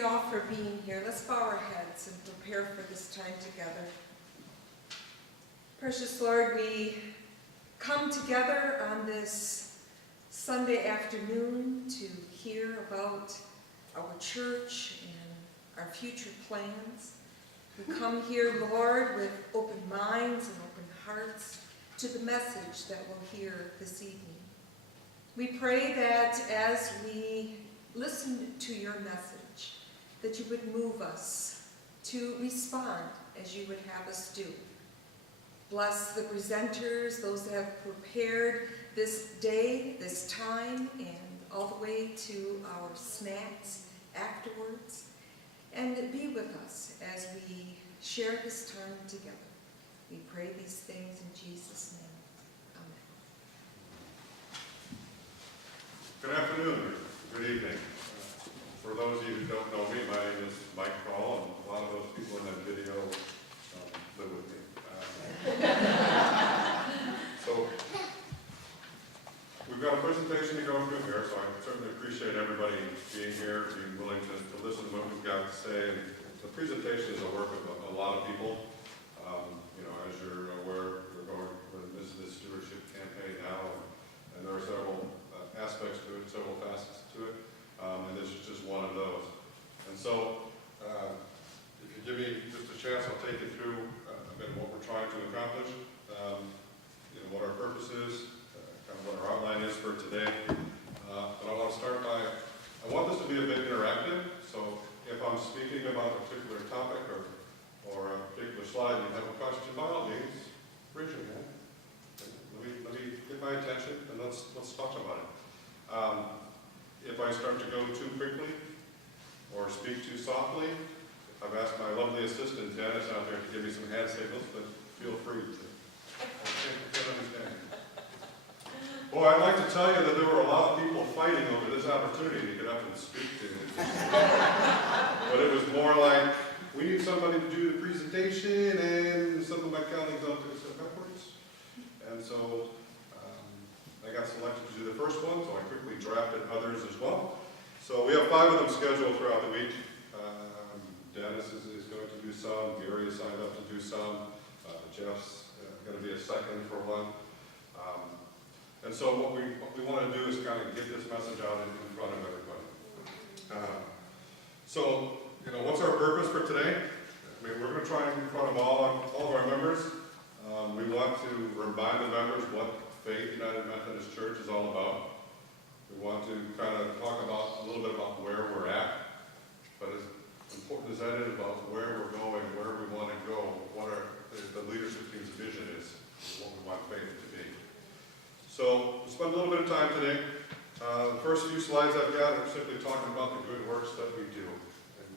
you all for being here. Let's bow our heads and prepare for this time together. Precious Lord, we come together on this Sunday afternoon to hear about our church and our future plans. We come here, Lord, with open minds and open hearts to the message that we'll hear this evening. We pray that as we listen to your message, that you would move us to respond as you would have us do. Bless the presenters, those that have prepared this day, this time, and all the way to our snacks afterwards. And be with us as we share this time together. We pray these things in Jesus' name. Good afternoon, or good evening. For those of you who don't know me, my name is Mike Kroll, and a lot of those people in that video live with me. So, we've got a presentation to go through here, so I certainly appreciate everybody being here, being willing to listen to what we've got to say. And the presentation is a work of a lot of people. As you're aware, we're in this stewardship campaign now, and there are several aspects to it, several facets to it, and this is just one of those. And so, if you give me just a chance, I'll take you through a bit of what we're trying to accomplish, what our purpose is, kind of what our outline is for today. But I want to start by, I want this to be a bit interactive, so if I'm speaking about a particular topic or a particular slide and you have a question, by all means, raise your hand. Let me get my attention and let's talk about it. If I start to go too quickly or speak too softly, I've asked my lovely assistant Dennis out there to give me some hand signals, but feel free to. I can't understand. Boy, I'd like to tell you that there were a lot of people fighting over this opportunity to get up and speak to me. But it was more like, we need somebody to do the presentation, and some of my colleagues out there said backwards. And so I got selected to do the first one, so I quickly drafted others as well. So we have 5 of them scheduled throughout the week. Dennis is going to do some, Gary has signed up to do some, Jeff's going to be a second for one. And so what we want to do is kind of get this message out in front of everybody. What's our purpose for today? I mean, we're going to try and in front of all of our members. We want to remind the members what Faith United Methodist Church is all about. We want to kind of talk about a little bit about where we're at, but as important as that is about where we're going, where we want to go, what the leadership team's vision is, what we want Faith to be. So we'll spend a little bit of time today. The first few slides I've got are simply talking about the good works that we do,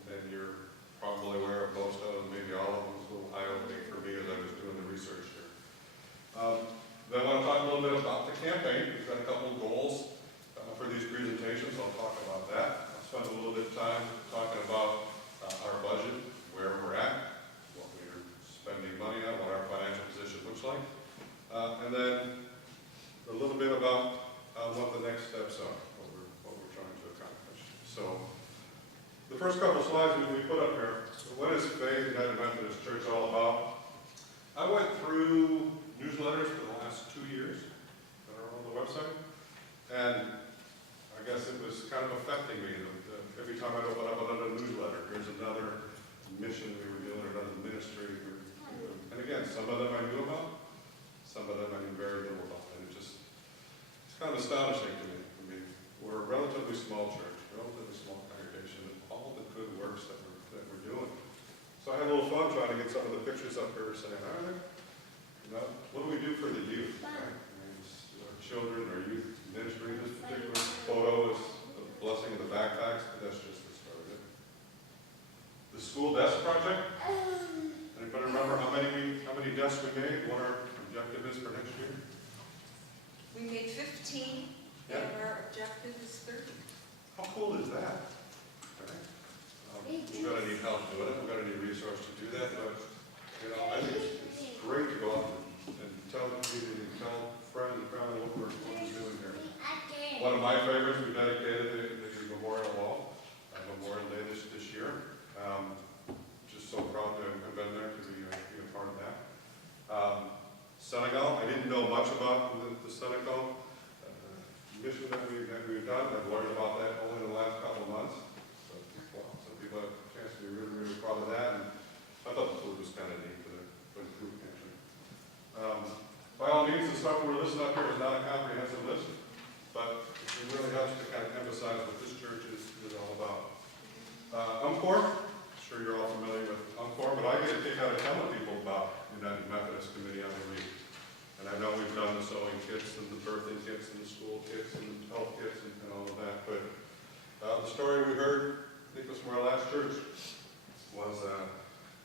and you're probably aware of most of them, maybe all of them. It's a little eye-opening for me as I was doing the research here. Then I want to talk a little bit about the campaign. We've got a couple of goals for these presentations. I'll talk about that. I'll spend a little bit of time talking about our budget, where we're at, what we're spending money on, what our financial position looks like, and then a little bit about what the next steps are, what we're trying to accomplish. So the first couple of slides that we put up here, what is Faith United Methodist Church all about? I went through newsletters for the last 2 years that are on the website, and I guess it was kind of affecting me. Every time I'd open up another newsletter, here's another mission we were doing, another ministry we were doing. And again, some of them I knew about, some of them I knew very little about. And it's kind of astonishing to me. I mean, we're a relatively small church, relatively small congregation, and all the good works that we're doing. So I had a little fun trying to get some of the pictures up here saying, all right, what do we do for the youth? Right? I mean, our children, our youth ministry. This particular photo is the blessing of the backpacks, but that's just the start of it. The school desk project. Anybody remember how many desks we made? What our objective is for next year? We made 15, and our objective is 30. How cool is that? Okay. We're going to need help doing it. We're going to need resources to do that. But I think it's great to go out and tell people, tell friends and family what we're doing here. One of my favorites, we dedicated the memorial wall, Memorial Day this year.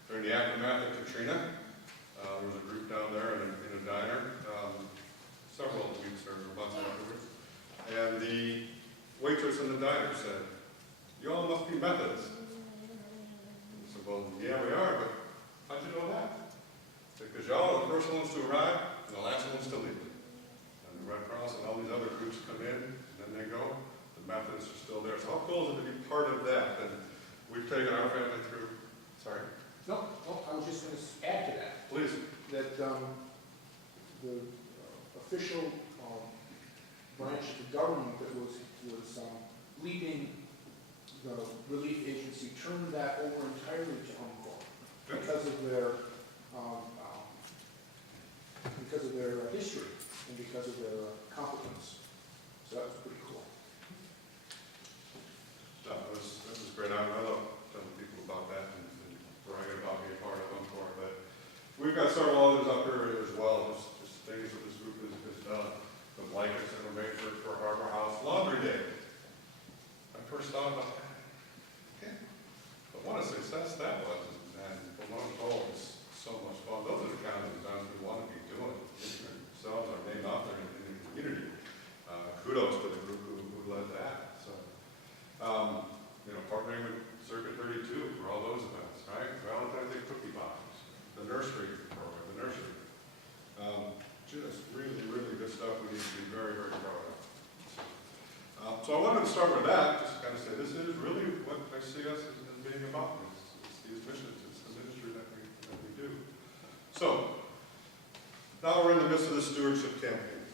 During the aftermath of Katrina, there was a group down there in a diner, several weeks or months afterwards, and the waitress in the diner said, "You all must be Methodists." I said, "Well, yeah, we are, but how'd you know that?" Because y'all are the first ones to arrive and the last ones to leave. And the Red Cross and all these other groups come in, and then they go. The Methodists are still there. So how cool is it to be part of that? And we've taken our family through, sorry? No, I was just going to add to that, Please. that the official branch of the government that was leading the relief agency turned that over entirely to UNCOR because of their history and because of their competence. So that was pretty cool. No, that was great. I love telling people about that and bragging about being part of UNCOR. But we've got several others up here as well, just things that this group has done. The blankets that were made for Harbor House Laundry Day. I first thought about that. But what a success that was, and from what I'm told, it's so much fun. Those are the kind of designs we want to be doing. Themselves are named out there in the community. Kudos to the group who led that. So, partnering with Circuit 32 for all those events, right? Valentine's Day cookie boxes, the nursery program, the nursery. Just really, really good stuff we need to be very, very proud of. So I wanted to start with that, just to kind of say this is really what I see us as being about. It's these missions, it's the ministry that we do. So, now we're in the midst of the stewardship campaign.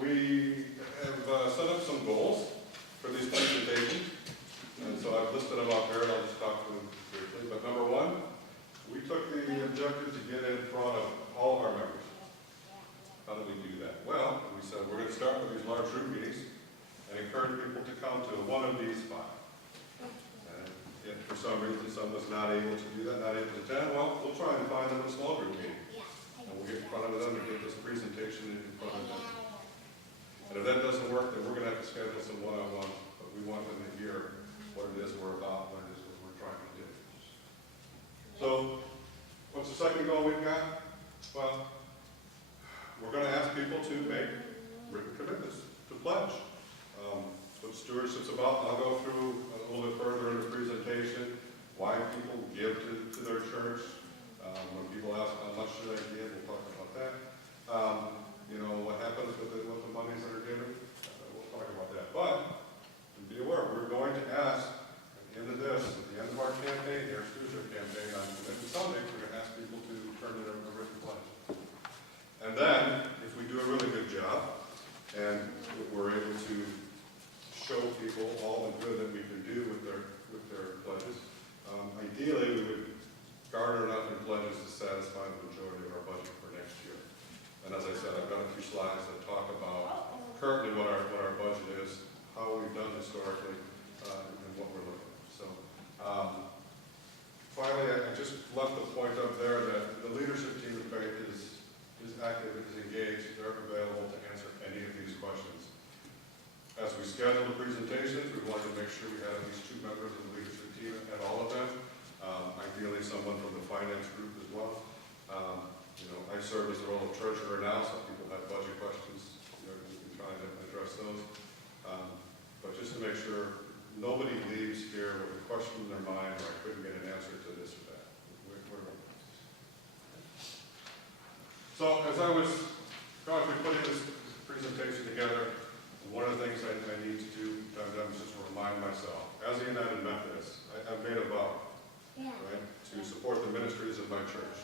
We have set up some goals for these presentations, and so I've listed them up here, I'll just talk to them briefly. But number one, we took the objective to get in front of all of our members. How do we do that? Well, we said we're going to start with these large group meetings and encourage people to come to one of these five. And if for some reason someone's not able to do that, not able to attend, well, we'll try and find them a small group meeting. And we'll get in front of them and get this presentation in front of them. And if that doesn't work, then we're going to have to schedule some one-on-ones, but we want them to hear what it is we're about, what it is we're trying to do. So, what's the second goal we've got? Well, we're going to ask people to make written commitments, to pledge. What stewardship's about, I'll go through a little bit further in the presentation, why people give to their church. When people ask how much should I give, we'll talk about that. What happens with the monies that are given, we'll talk about that. But, be aware, we're going to ask, at the end of this, at the end of our campaign, our stewardship campaign on Commitment Sunday, we're going to ask people to turn in a written pledge. And then, if we do a really good job, and we're able to show people all the good that we can do with their pledges, ideally we would garner enough in pledges to satisfy the majority of our budget for next year. And as I said, I've got a few slides that talk about currently what our budget is, how we've done historically, and what we're looking at. So, finally, I just left the point up there that the leadership team of Faith is active, is engaged, they're available to answer any of these questions. As we schedule the presentations, we wanted to make sure we had at least 2 members of the leadership team at all of them. Ideally, someone from the finance group as well. I serve as the role of treasurer now. Some people have budget questions. We can try to address those. But just to make sure nobody leaves here with a question in their mind, or I couldn't get an answer to this or that. So as I was going through putting this presentation together, one of the things I need to do is just remind myself, as a United Methodist, I've made a vow, right, to support the ministries of my church,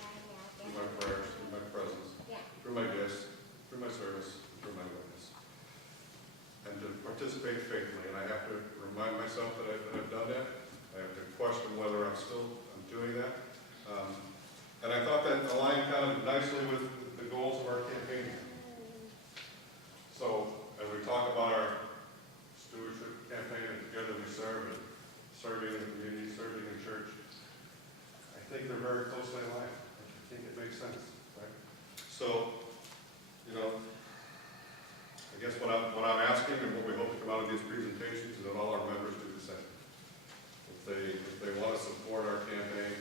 through my prayers, through my presence, through my gifts, through my service, through my witness, and to participate faithfully. And I have to remind myself that I've done that. I have to question whether I'm doing that. And I thought that aligned kind of nicely with the goals of our campaign. So, as we talk about our stewardship campaign and together we serve and serving in the community, serving in church, I think they're very closely aligned. I think it makes sense, right? So, I guess what I'm asking and what we hope to come out of these presentations is that all our members do the same. If they want to support our campaign,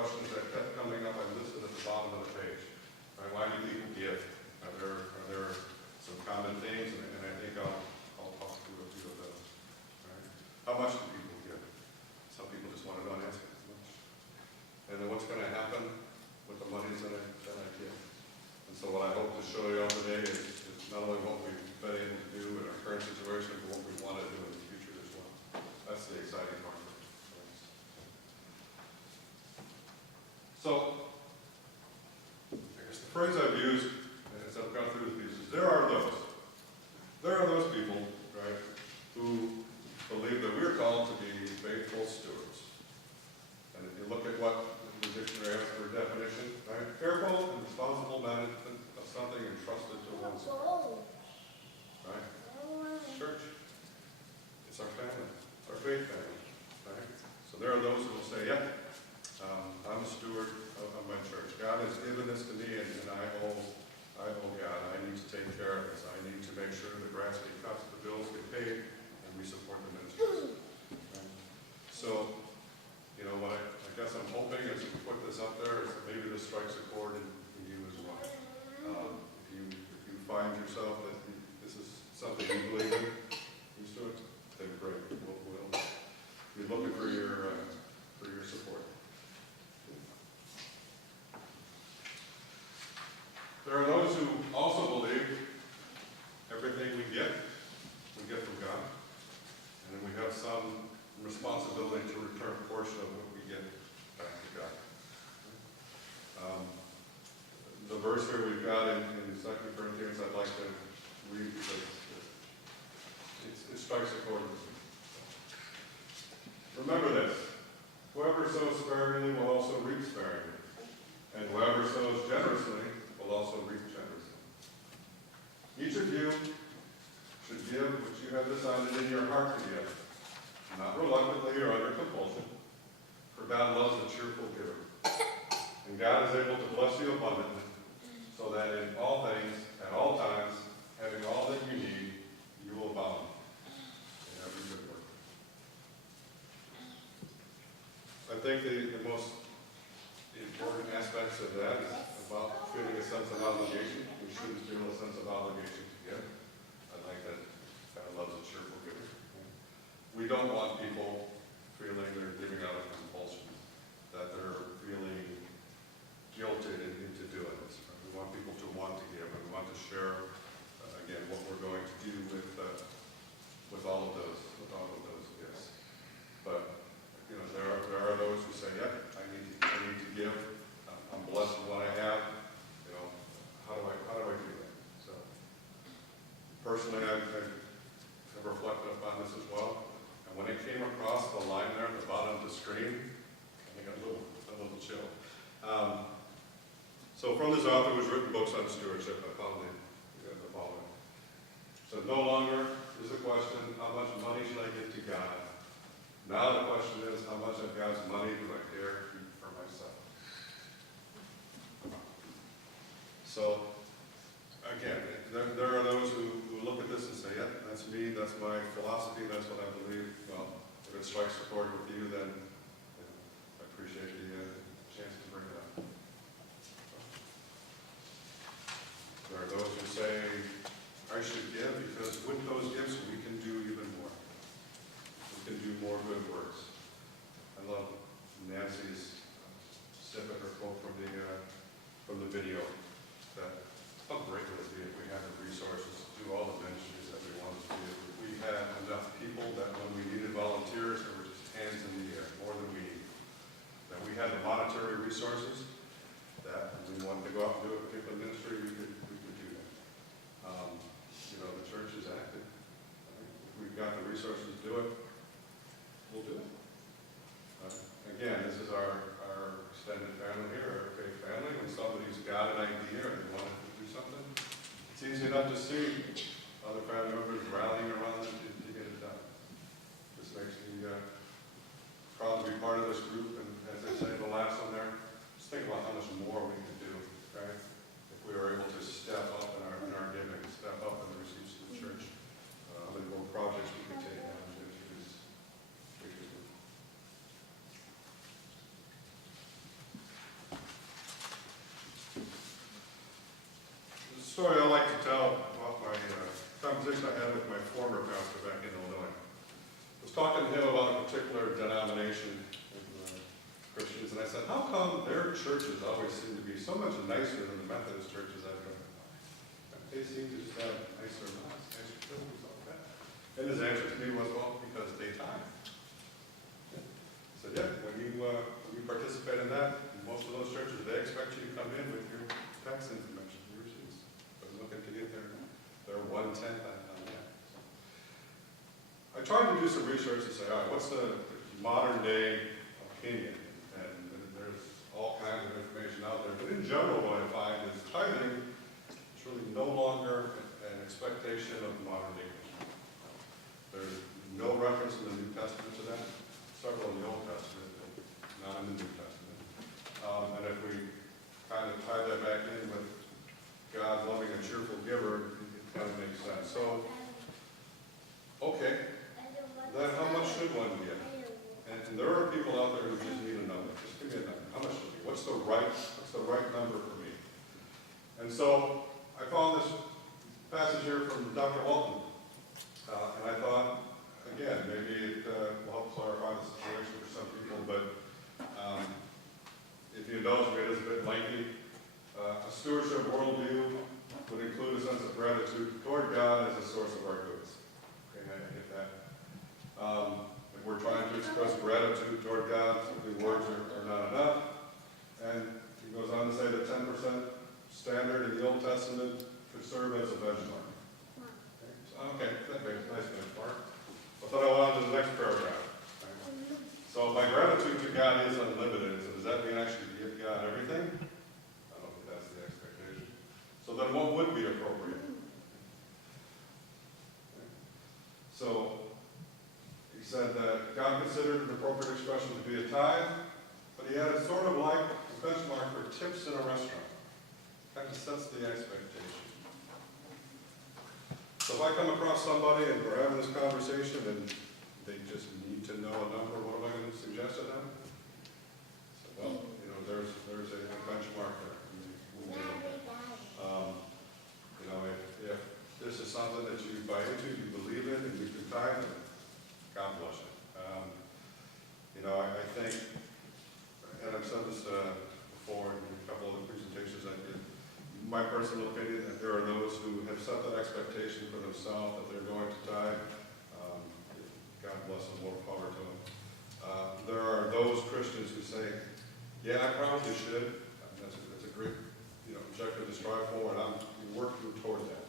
questions that kept coming up, I listed at the bottom of the page. Right? Why do people give? Are there some common themes? And I think I'll talk through a few of those. Right? How much do people give? Some people just want to know and ask as much. And then what's going to happen with the monies that I give? And so what I hope to show you all today is not only what we've been able to do in our current situation, but what we want to do in the future as well. That's the exciting part of it. So, I guess the phrase I've used as I've gone through the pieces, there are those people, right, who believe that we're called to be faithful stewards. And if you look at what the dictionary has for definition, right, careful and responsible management of something entrusted to one's care. Right? Church, it's our family, it's our faith family, right? So there are those who will say, yeah, I'm a steward of my church. God has given this to me, and I owe God. I need to take care of this. I need to make sure the grass gets cut, the bills get paid, and we support the ministries. Right? So, you know, what I guess I'm hoping as we put this up there is that maybe this strikes a chord in you as well. If you find yourself that this is something you believe in, you steward, then great. We'll be looking for your support. There are those who also believe everything we get from God, and then we have some responsibility to return a portion of what we get back to God. The verse here we've got in 2 Corinthians, I'd like to read because it strikes a chord with me. Remember this: whoever sows sparingly will also reap sparingly, and whoever sows generously will also reap generously. Each of you should give what you have decided in your heart to give, not reluctantly or under compulsion, for God loves a cheerful giver. And God is able to bless you abundantly, so that in all things, at all times, having all that you need, you will abound in every good work. I think the most important aspects of that is about feeling a sense of obligation. We shouldn't feel a sense of obligation to give. I like that God loves a cheerful giver. We don't want people feeling they're giving out of compulsion, that they're feeling guilted into doing this. We want people to want to give, and we want to share, again, what we're going to do with all of those gifts. But you know, there are those who say, yeah, I need to give. I'm blessed with what I have. You know, how do I do that? So, personally, I've reflected upon this as well. And when it came across the line there at the bottom of the screen, I got a little chill. So from this author who's written books on stewardship, I found the following. So no longer is the question, how much money should I give to God? Now the question is, how much of God's money do I dare keep for myself? So, again, there are those who look at this and say, yeah, that's me, that's my philosophy, that's what I believe. Well, if it strikes a chord with you, then I appreciate the chance to bring it up. There are those who say, I should give because with those gifts we can do even more. We can do more good works. I love Nancy's snippet or quote from the video, that how great would it be if we had the resources to do all the ministries that we wanted to do. If we had enough people that when we needed volunteers, there were just hands in the air, more than we needed. That we had the monetary resources, that when we wanted to go out and do a particular ministry, we could do that. You know, the church is active. If we've got the resources to do it, we'll do it. Again, this is our extended family here, our faith family. When somebody's got an idea or they want to do something, it's easy enough to see other family members rallying around them to get it done. This makes me proud to be part of this group, and as I say, the last one there, just think about how much more we could do, right? If we were able to step up in our giving, step up in the receipts to the church, how many more projects we could take on and introduce. story I like to tell about my conversation I had with my former pastor back in Illinois. I was talking to him about a particular denomination of Christians, and I said, how come their churches always seem to be so much nicer than the Methodist churches I've been in? They seem to just have nicer laws, nicer buildings, all that. And his answer to me was, well, because they tithe. I said, yeah, when you participate in that, most of those churches, they expect you to come in with your tax information, your receipts. They're looking to get their 1/10 on that. So I tried to do some research to say, all right, what's the modern day opinion? And there's all kinds of information out there. But in general, what I find is tithing is really no longer an expectation of modern day Christians. There's no reference in the New Testament to that. Several in the Old Testament, but not in the New Testament. And if we kind of tie that back in with God loving a cheerful giver, it kind of makes sense. So, okay, then how much should one give? And there are people out there who just need a number. Just give me a number. How much should it be? What's the right number for me? And so I found this passage here from Dr. Walton. And I thought, again, maybe it will help clarify the situation for some people, but if you indulge me, it is a bit lengthy. A stewardship worldview would include a sense of gratitude toward God as a source of our goods. Okay, I get that. If we're trying to express gratitude toward God, simply words are not enough. And he goes on to say that 10% standard in the Old Testament could serve as a benchmark. Okay, that makes a nice benchmark. But then I went on to the next paragraph. So my gratitude to God is unlimited. So does that mean I should give God everything? I don't think that's the expectation. So then what would be appropriate? So he said that God considered an appropriate expression to be a tithe, but he had it sort of like a benchmark for tips in a restaurant. Kind of sets the expectation. So if I come across somebody and we're having this conversation and they just need to know a number, what am I going to suggest to them? So, well, there's a benchmark there. If this is something that you buy into, you believe in, and you can tithe, God bless it. I think, and I've said this before in a couple of the presentations I did, my personal opinion, that there are those who have set that expectation for themselves that they're going to tithe. God bless them, more power to them. There are those Christians who say, yeah, I probably should. That's a great objective to strive for, and we work toward that.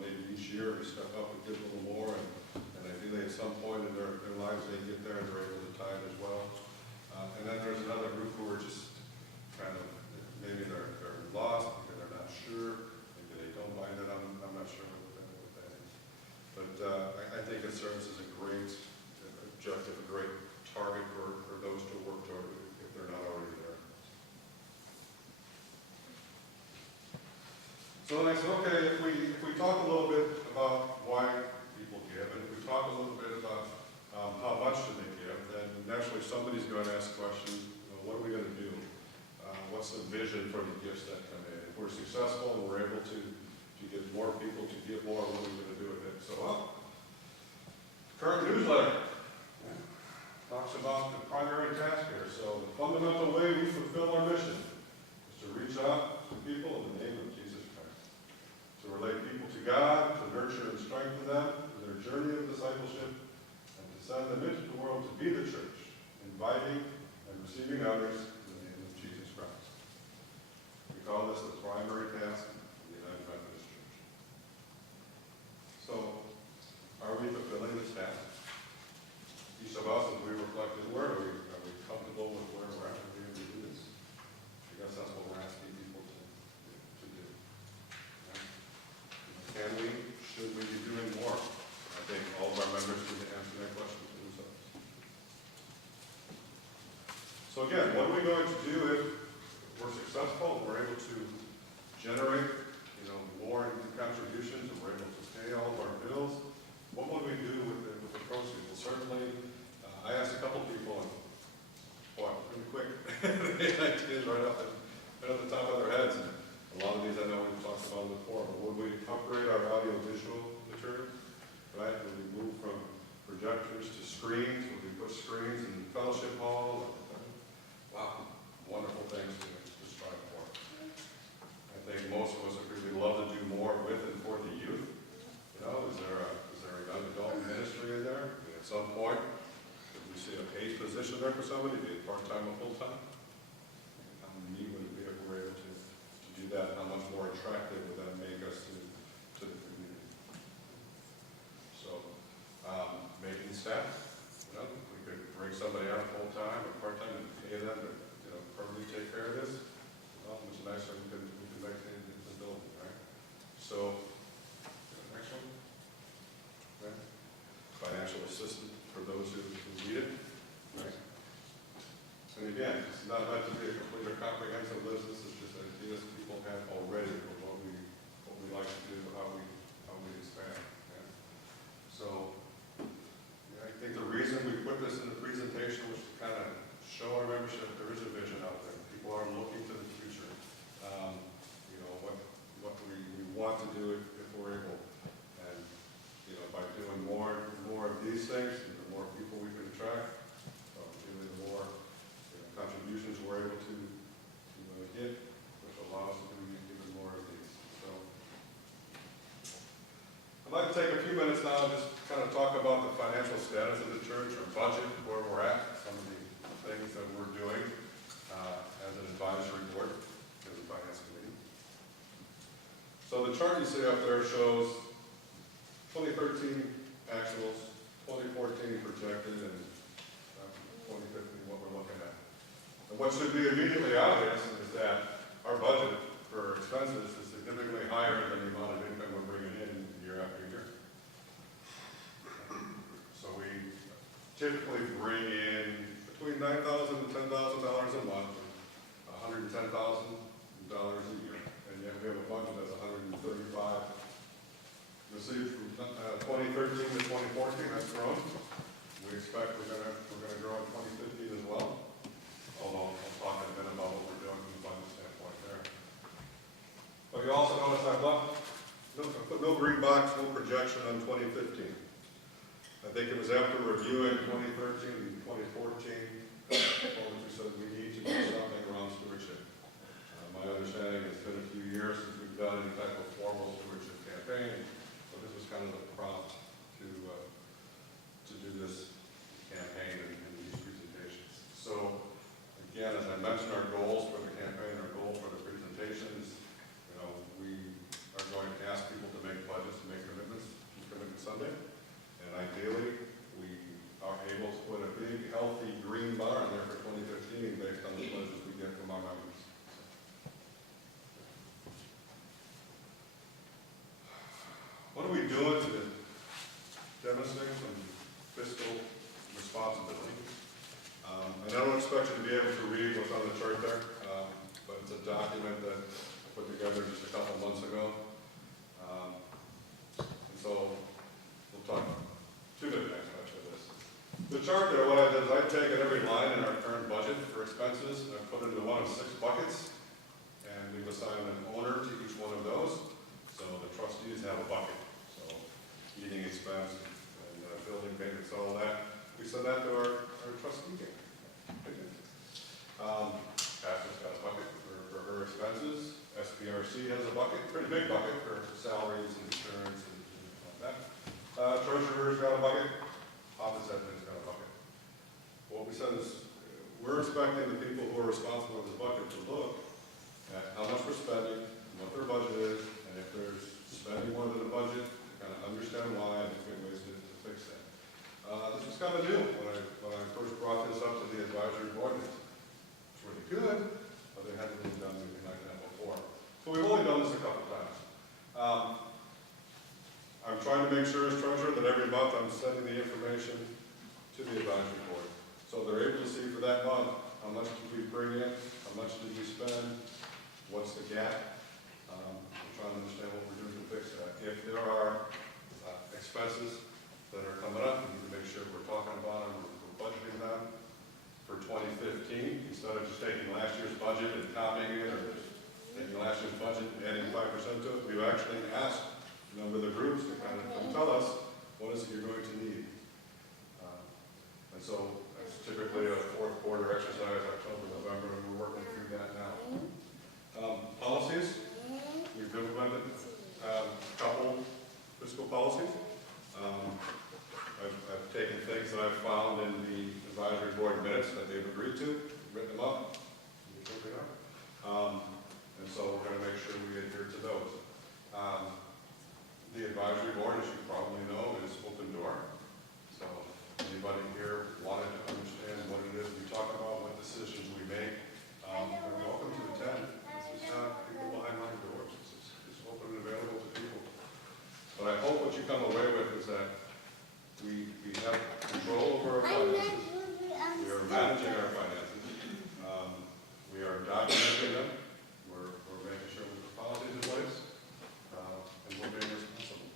Maybe each year we step up and give a little more, and ideally at some point in their lives they get there and they're able to tithe as well. And then there's another group who are just kind of, maybe they're lost, maybe they're not sure, maybe they don't mind it, I'm not sure what that is. But I think it serves as a great objective, a great target for those to work toward if they're not already there. So then I said, okay, if we talk a little bit about why people give, and if we talk a little bit about how much do they give, then naturally somebody's going to ask the question, what are we going to do? What's the vision for the gifts that come in? If we're successful and we're able to get more people to give more, what are we going to do with it? So, current newsletter talks about the primary task here. So the fundamental way we fulfill our mission is to reach out to people in the name of Jesus Christ, to relate people to God, to nurture and strengthen them in their journey of discipleship, and to send them into the world to be the church, inviting and receiving others in the name of Jesus Christ. We call this the primary task of the United Methodist Church. So, are we fulfilling this task? Each of us, as we reflect inward, are we comfortable with where we're at and being able to do this? I guess that's what we're asking people to do. Can we, should we be doing more? I think all of our members need to answer that question for themselves. So again, what are we going to do if we're successful and we're able to generate, more in contributions and we're able to pay all of our bills? What would we do with the proceeds? Well, certainly, I asked a couple people, and boy, pretty quick, they had ideas right off the top of their heads. And a lot of these I know we've talked about before, but what screens in fellowship halls. Wow, wonderful things to strive for. I think most of us would really love to do more with and for the youth. You know, is there a young adult ministry in there? I mean, at some point, could we see a paid position there for somebody, be it part-time or full-time? How neat would it be if we were able to do that? How much more attractive would that make us to the community? So, maintenance staff, you know, we could bring somebody out full-time or part-time and pay them to, you know, permanently take care of this. Well, much nicer we can maintain the building, right? So, next one. Right? Financial assistance for those who need it. Right? And again, it's not meant to be a complete or comprehensive list. This is just ideas people have already for what we like to do, how we expand. Okay? So, yeah, I think the reason we put this in the presentation was to kind of show our membership there is a vision out there. People are looking to the future. You know, what we want to do if we're able. And, you know, by doing more of these things, the more people we can attract, the more contributions we're able to get, which allows us to do even more of these. So, I'd like to take a few minutes now and just kind of talk about the financial status of the church, our budget, where we're at, some of the things that we're doing as an advisory board, as a finance committee. So the chart you see up there shows 2013 actuals, 2014 projected, and 2015 what we're looking at. And what should be immediately obvious is that our budget for expenses is significantly higher than the amount of income we're bringing in year after year. So we typically bring in between $9,000 and $10,000 a month, $110,000 a year, and yet we have a budget that's $135,000. You'll see from 2013 to 2014, that's grown. We expect we're gonna grow in 2015 as well. Although I'll talk in a minute about what we're doing from a budget standpoint there. But you also notice I put no green box, no projection on 2015. I think it was after reviewing 2013 and 2014, we said we need to do something around stewardship. My understanding it's been a few years since we've done any type of formal stewardship campaign, so this was kind of the prompt to do this campaign and these presentations. So again, as I mentioned, our goals for the campaign, our goals for the presentations, you know, we are going to ask people to make pledges, to make commitments Sunday. And ideally, we are able to put a big, healthy green bar in there for 2015 based on the pledges we get from our members. What are we doing to demonstrate some fiscal responsibility? And I don't expect you to be able to read what's on the chart there, but it's a document that I put together just a couple months ago. And so we'll talk two different aspects of this. The chart there, what I did is I've taken every line in our current budget for expenses and I've put it into one of 6 buckets, and we've assigned an owner to each one of those. So the trustees have a bucket. So eating expense and building payments, all that. We send that to our trustee. Pastor's got a bucket for her expenses. SPRC has a bucket, pretty big bucket for salaries and insurance and all that. Treasurer's got a bucket. Office admin's got a bucket. What we said is we're expecting the people who are responsible for this bucket to look at how much we're spending, what their budget is, and if there's spending more than the budget, to kind of understand why and find ways to fix that. This was kind of new when I first brought this up to the advisory board. It's really good, but they hadn't really done anything like that before. So we've only done this a couple times. I'm trying to make sure as treasurer that every month I'm sending the information to the advisory board. So they're able to see for that month, how much did we bring in, how much did we spend, what's the gap. I'm trying to understand what we're doing to fix that. If there are expenses that are coming up, we need to make sure we're talking about them, we're budgeting them for 2015, instead of just taking last year's budget and copying it, or taking last year's budget and adding 5% to it. We've actually asked a number of the groups to kind of tell us what is it you're going to need. And so it's typically a fourth quarter exercise, October, November, and we're working through that now. Policies, we've implemented a couple fiscal policies. I've taken things that I've found in the advisory board minutes that they've agreed to, written them up. You sure they are? And so we're going to make sure we adhere to those. The advisory board, as you probably know, is open door. So anybody here wanted to understand what it is we talk about, what decisions we make, they're welcome to attend. This is not people behind my doors. It's open and available to people. But I hope what you come away with is that we have control over our finances. We are managing our finances. We are documenting them. We're making sure we put policies in place. And we're being responsible.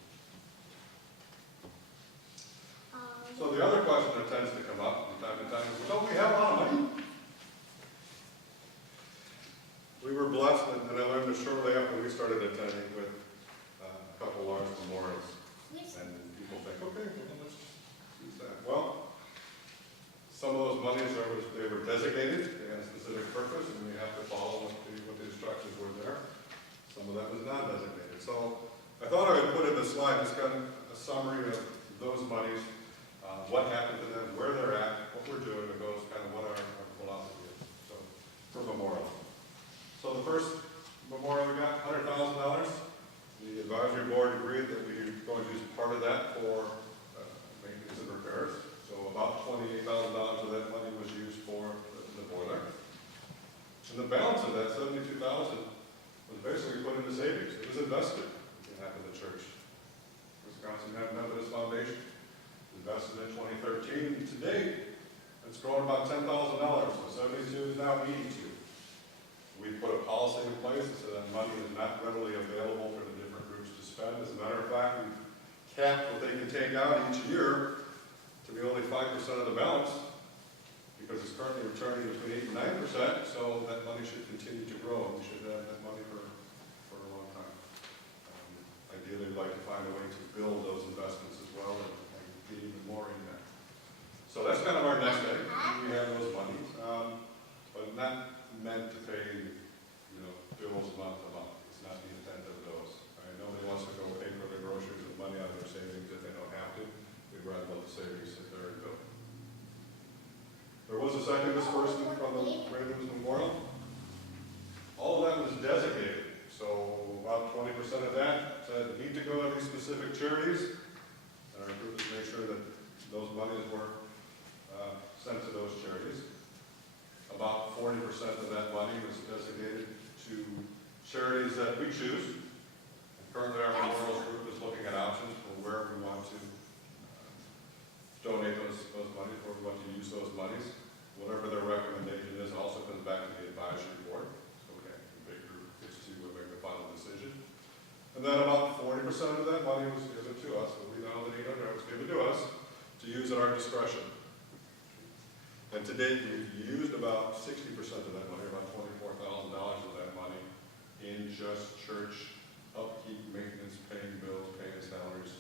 So the other question that tends to come up from time to time is, don't we have a lot of money? We were blessed, and I learned this shortly after we started attending with a couple large memorials. And people think, okay, well, let's use that. Well, some of those monies, they were designated, they had a specific purpose, and we have to follow what the instructions were there. Some of that was not designated. So I thought I would put in the slide just kind of a summary of those monies, what happened to them, where they're at, what we're doing with those, kind of what our philosophy is. So for memorial. So the first memorial we got, $100,000. The advisory board agreed that we were going to use part of that for maintenance and repairs. So about $28,000 of that money was used for the boiler. And the balance of that, $72,000, was basically put into savings. It was invested in behalf of the church. Wisconsin Methodist Foundation invested in 2013. And to date, it's grown about $10,000. So 72 is now 82. We put a policy in place so that money is not readily available for the different groups to spend. As a matter of fact, we've capped what they can take out each year to be only 5% of the balance, because it's currently returning between 8 and 9%, so that money should continue to grow, and we should have that money for a long time. Ideally, we'd like to find a way to build those investments as well and get even more in that. So that's kind of our next thing. We have those monies, but not meant to pay, bills month to month. It's not the intent of those. Nobody wants to go pay for their groceries with money out of their savings if they don't have to. We'd rather let the savings sit there and build. There was a second disbursement from the Ravens Memorial. All of that was designated. So about 20% of that said need to go to these specific charities. And our group is to make sure that those monies were sent to those charities. About 40% of that money was designated to charities that we choose. And currently our memorials group is looking at options for where we want to donate those monies, where we want to use those monies. Whatever their recommendation is also comes back to the advisory board. Okay, the big group gets to make the final decision. And then about 40% of that money was given to us, but we know that it was given to us to use at our discretion. And to date, we've used about 60% of that money, about $24,000 of that money, in just church upkeep, maintenance, paying bills, paying salaries,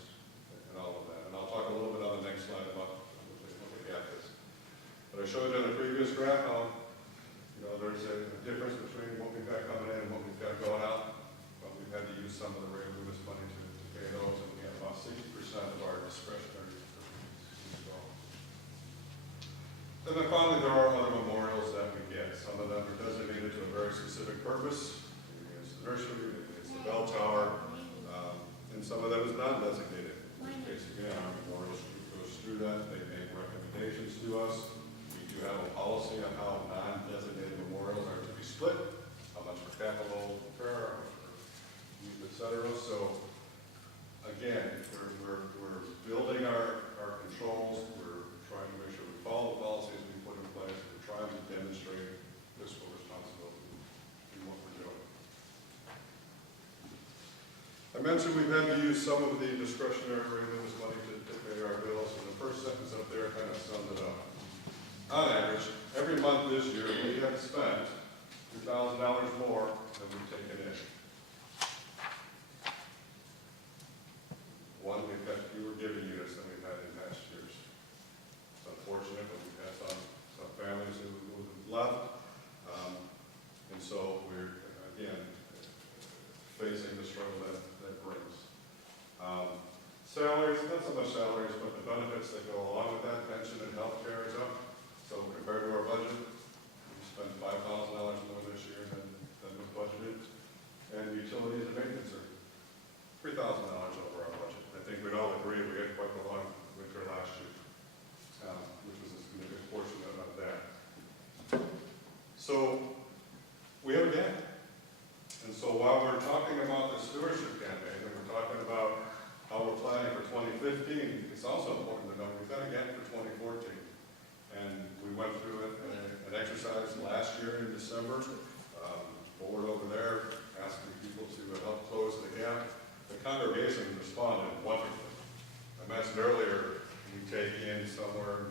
and all of that. And I'll talk a little bit on the next slide about what the gap is. But I showed you in the previous graph how, there's a difference between what we've got coming in and what we've got going out. But we've had to use some of the Ray Lewis money to pay those, and we have about 60% of our discretionary as well. And then finally, there are other memorials that we get. Some of them are designated to a very specific purpose. Maybe it's the nursery, maybe it's the bell tower, and some of them is not designated. In which case, again, our memorials group goes through that. They make recommendations to us. We do have a policy on how non-designated memorials are to be split, how much for capital repair, how much for youth, et cetera. So, again, we're building our controls. We're trying to make sure we follow the policies we put in place. We're trying to demonstrate fiscal responsibility in what we're doing. I mentioned we've had to use some of the discretionary revenue money to pay our bills, and the first sentence up there kind of sums it up. On average, every month this year, we have spent $2,000 more than we've taken in. One, we've got fewer giving units than we've had in past years. It's unfortunate, but facing the struggle that brings. Salaries, not so much salaries, but the benefits that go along with that, pension and health care is up. So compared to our budget, we spent $5,000 more this year than was budgeted. And utilities and maintenance are $3,000 over our budget. I think we'd all agree we had quite a long winter last year, which was a significant portion of that. So we have a gap. And so while we're talking about the stewardship campaign, and we're talking about how we're planning for 2015, it's also important to know we've got a gap for 2014. And we went through an exercise last year in December, board over there asking people to help close the gap. The congregation responded wonderfully. I mentioned earlier, we take in somewhere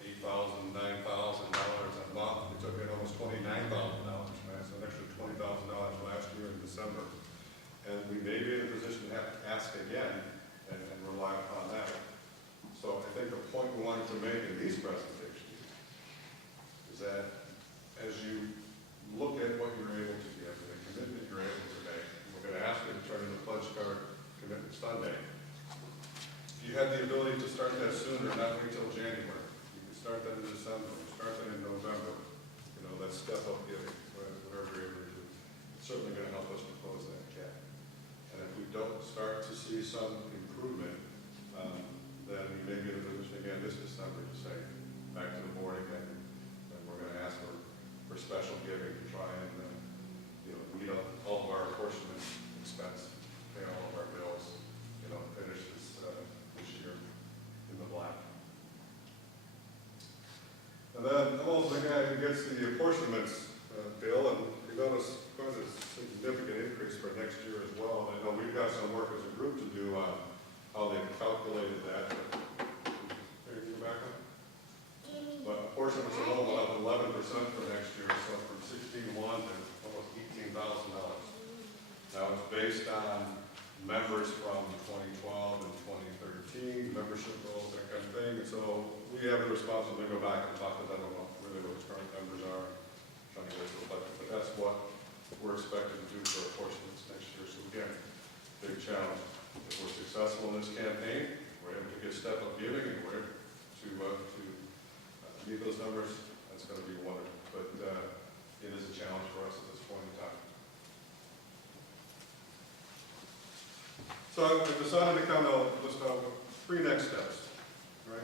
$8,000, $9,000 a month. We took in almost $29,000, right? So an extra $20,000 last year in December. And we may be in a position to have to ask again and rely upon that. So I think the point we wanted to make in these presentations is that as you look at what you're able to give, the commitment you're able to make, we're going to ask you to turn in the pledge card commitment Sunday. If you have the ability to start that sooner, not wait till January. You can start that in December, start that in November. You know, that step up giving, whatever you're able to do. It's certainly going to help us to close that gap. And if we don't start to see some improvement, then we may be in a position again this December to say, back to the board again, and we're going to ask for special giving to try and meet up all of our apportionment expense, pay all of our bills, finish this year in the black. And then I'm also the guy who gets the apportionments bill, and we notice quite a significant increase for next year as well. I know we've got some work as a group to do on how they've calculated that. There you go back up. But apportionments alone will have 11% for next year, so from $16,100 to almost $18,000. Now it's based on members from 2012 and 2013, membership roles, that kind of thing. And so we have the responsibility to go back and talk to them about really what the current members are, trying to get to the budget. But that's what we're expected to do for apportionments next year. So again, big challenge. If we're successful in this campaign, we're able to get step-up giving, and we're able to meet those numbers, that's going to be wonderful. But it is a challenge for us at this point in time. So I've decided to kind of list out 3 next steps, right?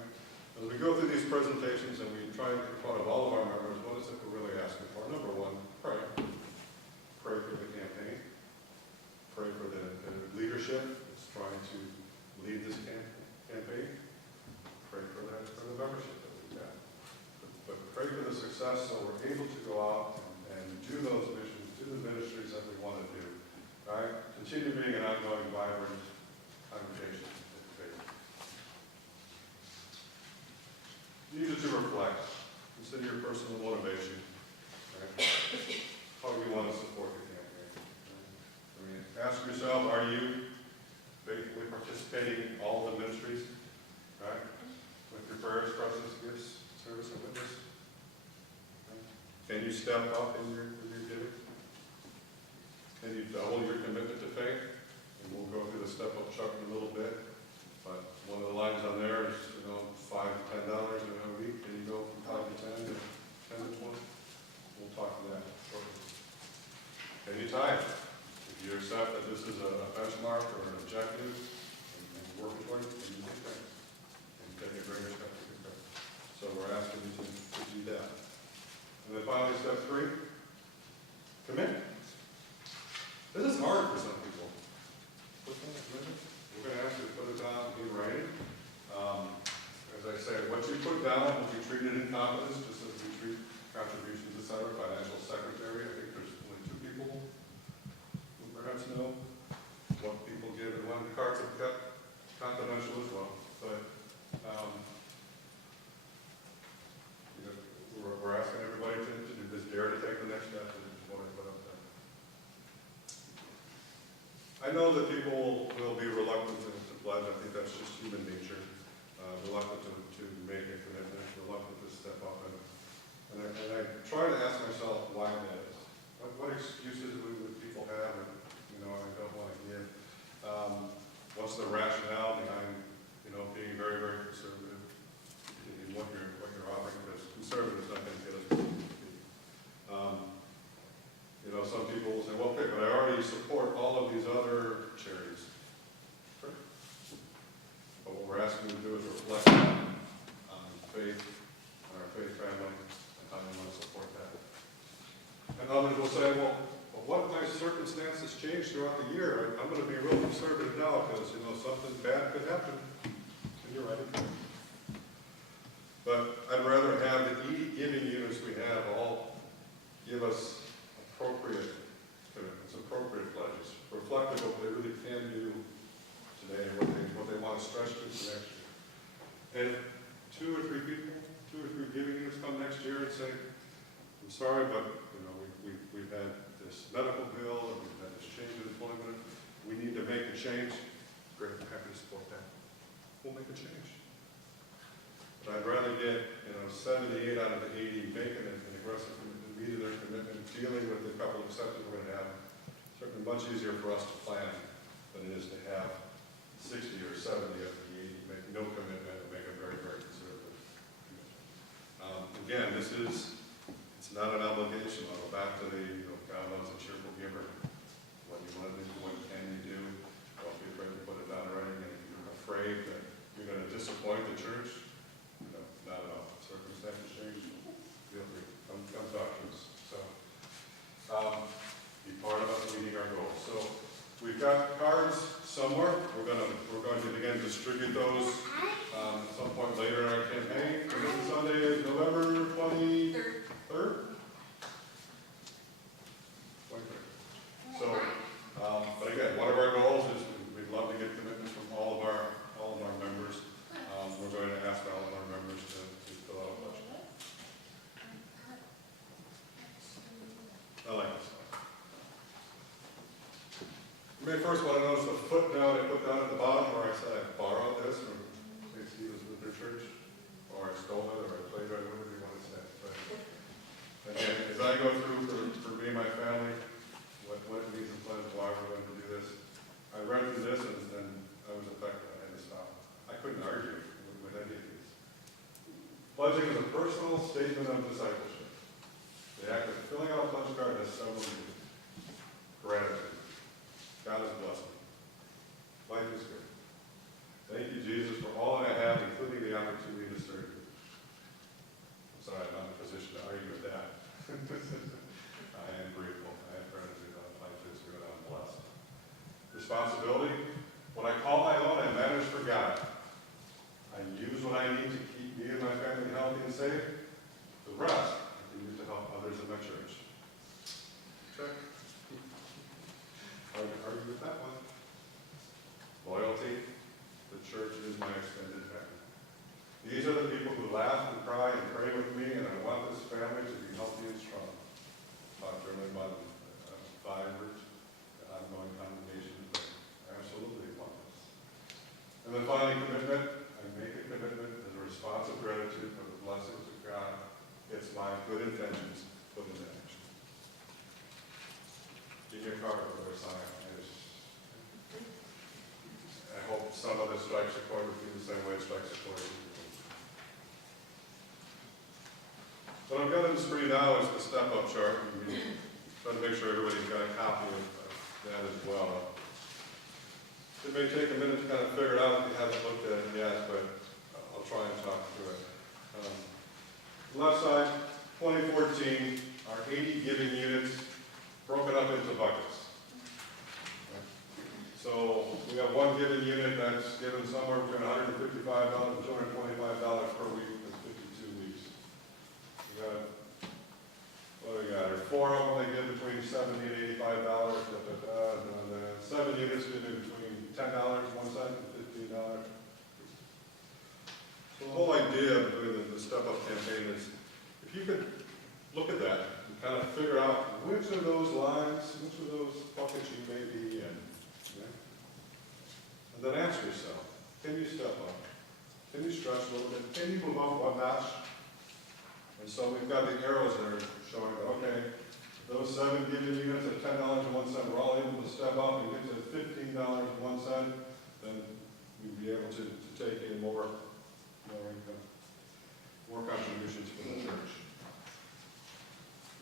As we go through these presentations and we try to get in front of all of our members, what is it we're really asking for? Number 1, pray. Pray for the campaign. Pray for the leadership that's trying to lead this campaign. Pray for the membership that we've got. But pray for the success so we're able to go out and do those missions, do the ministries that we want to do. All right? Continue being an ongoing, vibrant congregation of faith. You need to reflect. Consider your personal motivation. Right? How you want to support the campaign. Right? I mean, ask yourself, are you faithfully participating in all the ministries? Right? With your prayers, presence, gifts, service, and witness? Right? Can you step up in your giving? Can you double your commitment to faith? And we'll go through the step-up chart in a little bit. But one of the lines on there is, $5 to $10 in a week. Can you go from 5 to 10 to 10 to 20? We'll talk to that shortly. Can you tithe? If you accept that this is a benchmark or an objective and work towards it, can you do things? And take a greater step to get there. So we're asking you to do that. And then finally, step 3, commit. This is hard for some people. We're going to ask you to put it down in writing. As I say, what you put down will be treated in confidence, just as we treat contributions, etc. Financial secretary, I think there's only 2 people who perhaps know what people give, and one of the cards have got confidential as well. But we're asking everybody to just dare to take the next step and just want to put up there. I know that people will be reluctant to pledge. I think that's just human nature. Reluctant to make a commitment, reluctant to step up. And I try to ask myself why that is. What excuses would people have? what's the rationale behind, being very, very conservative in what you're offering, because conservative is not going to get us. Some people will say, well, okay, but I already support all of these other charities. Sure. But what we're asking you to do is reflect on faith, on our faith family, and how we want to support that. And others will say, well, what if my circumstances change throughout the year? I'm going to be real conservative now because, something bad could happen. And you're right. But I'd rather have the 80 giving units we have all give us appropriate commitments, appropriate pledges, reflective of what they really can do today and what they want to stretch to for next year. And if 2 or 3 giving units come next year and say, I'm sorry, but we've had this medical bill and we've had this change in employment, we need to make a change. Great, I'm happy to support that. We'll make a change. But I'd rather get 78 out of the 80 making an aggressive commitment, meeting their commitment, dealing with the couple of exceptions we're going to have. Certainly much easier for us to plan than it is to have 60 or 70 of the 80 make no commitment and make a very, very conservative commitment. Again, it's not an obligation. I'll go back to the God loves a cheerful giver. What you want to do, what can you do? Don't be afraid to put it down in writing. And if you're afraid that you're going to disappoint the church, not at all. Circumstances change. Feel free. Come talk to us. So, be part of us meeting our goals. So, we've got cards somewhere. We're going to again distribute those at some point later in our campaign. And this Sunday is November 23rd. So, but again, one of our goals is we'd love to get commitments from all of our members. We're going to ask all of our members to fill out a budget. I like this one. You may first want to notice the footnote I put down at the bottom where I said I borrowed this from St. Stephen's Lutheran Church, or I stole it, or I played it, whatever you want to say. But again, as I go through for me and my family, what it means and plans, why we're going to do this, I read through this and I was affected. I had to stop. I couldn't argue with any of these. Pledging is a personal statement of discipleship. The act of filling out a pledge card has several meanings. Gratitude. God has blessed me. Life is good. Thank you, Jesus, for all that I have, including the opportunity to serve you. I'm sorry, I'm not in a position to argue with that. I am grateful. I have gratitude. Life is good. I'm blessed. Responsibility. When I call my own, I manage for God. I use what I need to keep me and my family healthy and safe. The rest I can use to help others in my church. Check. Hard to argue with that one. Loyalty. The church is my extended family. These are the people who laugh and cry and pray with me, and I want this family to be healthy and strong. Talk generally about vibrant, ongoing congregation. I absolutely want this. And then finally, commitment. I make a commitment as a response of gratitude for the blessings of God. It's my good intentions put into action. Give me a card for their sign. I hope some of this strikes a chord with you the same way it strikes a chord with you. What I'm going to screen now is the step-up chart. And we try to make sure everybody's got a copy of that as well. It may take a minute to kind of figure it out if you haven't looked at it yet, but I'll try and talk through it. Left side, 2014, our 80 giving units broken up into buckets. So we have one giving unit that's given somewhere between $155 and $225 per week. That's 52 weeks. We got, what do we got? There's 4 of them they give between $70 and $85. And then 7 units give between $10 one side and $15. So the whole idea of doing the step-up campaign is, if you could look at that and kind of figure out which of those lines, which of those buckets you may be in. And then ask yourself, can you step up? Can you stretch a little bit? Can you move up one notch? And so we've got the arrows there showing that, okay, those 7 giving units at $10.01, we're all able to step up and get to $15.01. then we'd be able to take in more income, more contributions from the church.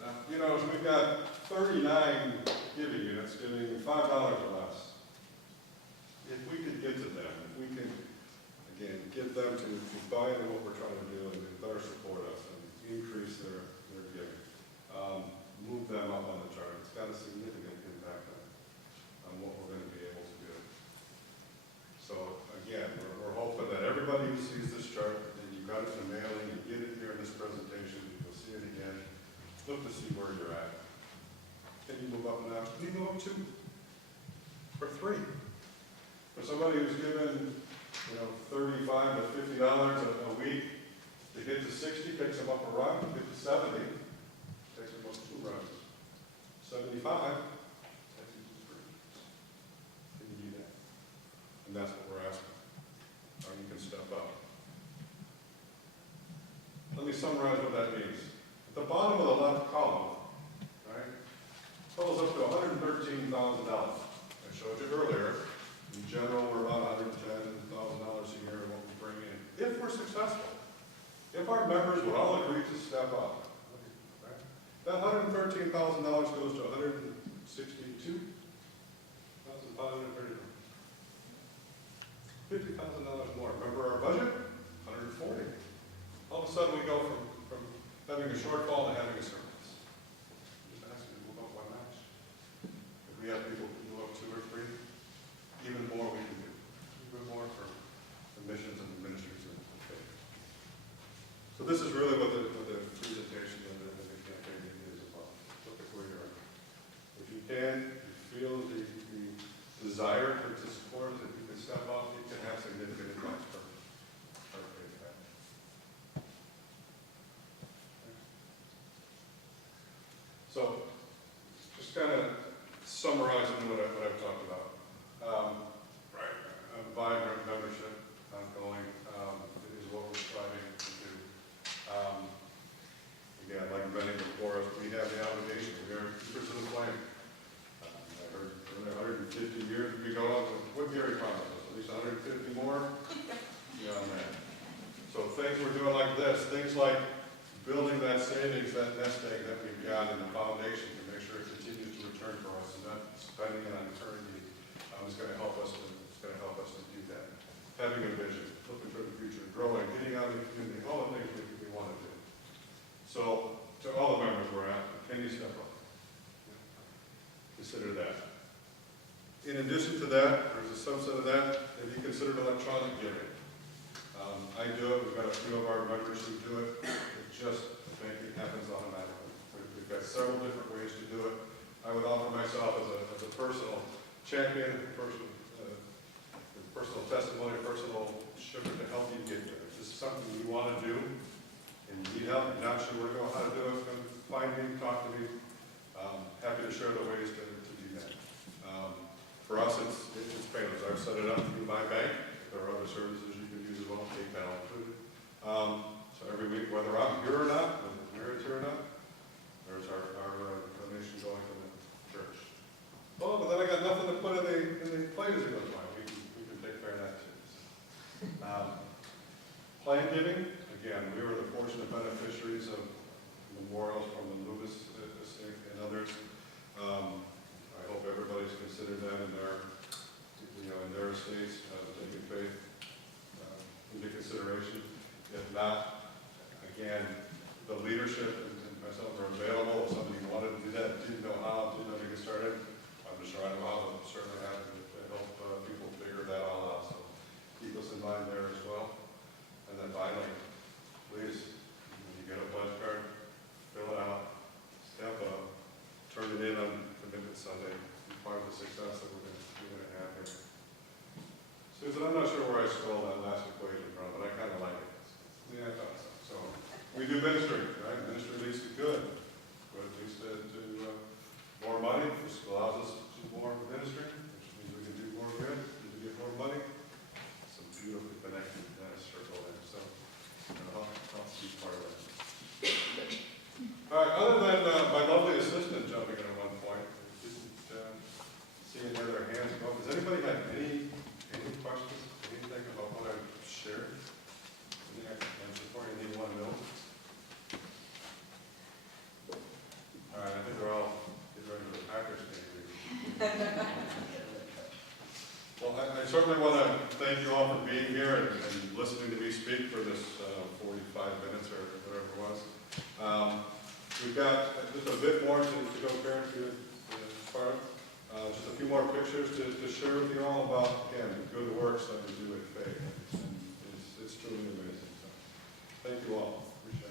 Now, you know, we've got 39 giving units giving $5 or less. If we could get to them, if we can, again, get them to buy into what we're trying to do and to better support us and increase their giving, move them up on the chart, it's got a significant impact on what we're going to be able to do. So again, we're hoping that everybody who sees this chart, that you got it in the mailing, you get it here in this presentation, you'll see it again, look to see where you're at. Can you move up now? Can you move up 2 or 3? For somebody who's given, you know, $35 to $50 a week, to get to 60 takes them up a run, to get to 70 takes them up 2 runs. 75 takes them to 3. Can you do that? And that's what we're asking. Or you can step up. Let me summarize what that means. At the bottom of the left column, right, totals up to $113,000. I showed you earlier. In general, we're about $110,000 a year in what we bring in. If we're successful, if our members would all agree to step up, right, that $113,000 goes to $162,530. $50,000 more. Remember our budget? $140,000. All of a sudden, we go from having a shortfall to having a surplus. Just asking to move up one notch. If we have people who move up 2 or 3, even more we can do. Even more for the missions and the ministries of faith. So this is really what the presentation and the campaign is about. Look at where you're at. If you can, if you feel the desire to support, if you can step up, you can have significant impact for our faith family. So, just kind of summarizing what I've talked about. Right, vibrant membership, ongoing, is what we're striving to do. Again, like many before us, we have the obligation, we are keepers of the flame. I heard for 150 years we go on with what Gary promised us, at least 150 more beyond that. So things we're doing like this, things like building that savings, that nest egg that we've got in the foundation to make sure it continues to return for us and not spending it on eternity, is going to help us to do that. Having a vision, looking for the future, growing, getting out in the community, all the things we want to do. So to all the members we're asking, can you step up? Consider that. In addition to that, there's a subset of that, have you considered electronic giving? I do it, we've got a few of our members who do it. It just, the banking happens automatically. We've got several different ways to do it. I would offer myself as a personal champion, personal testimony, personal sugar to help you get there. If this is something you want to do and you need help, you're not sure where to go, how to do it, come find me, talk to me. Happy to share the ways to do that. For us, it's painless. I've set it up through my bank. There are other services you can use as well, PayPal included. So every week, whether I'm here or not, whether Mary's here or not, there's our donation going to the church. Oh, but then I got nothing to put in the plate as it goes by. We can take care of that too. Plan giving, again, we were the fortunate beneficiaries of memorials from the Lewis estate and others. I hope everybody's considered that in their estates, taking faith into consideration. If not, again, the leadership and myself are available. If somebody wanted to do that, didn't know how, didn't know to get started, I'm just trying to certainly have to help people figure that all out. So keep us in mind there as well. And then finally, please, when you get a pledge card, fill it out, step up, turn it in on Commitment Sunday. Be part of the success that we're going to have here. Susan, I'm not sure where I stole that last equation from, but I kind of like it. Yeah, I thought so. So we do ministry, right? Ministry leads to good. Good leads to more money, which allows us to do more ministry, which means we can do more good, we can get more money. It's a beautifully connected circle there. So I'll be part of that. All right, other than my lovely assistant jumping in at one point, didn't see any other hands go. Does anybody have any questions Well, I certainly want to thank you all for being here and listening to me speak for this 45 minutes or whatever it was. We've got just a bit more to go, Karen, to part. Just a few more pictures to share with you all about, again,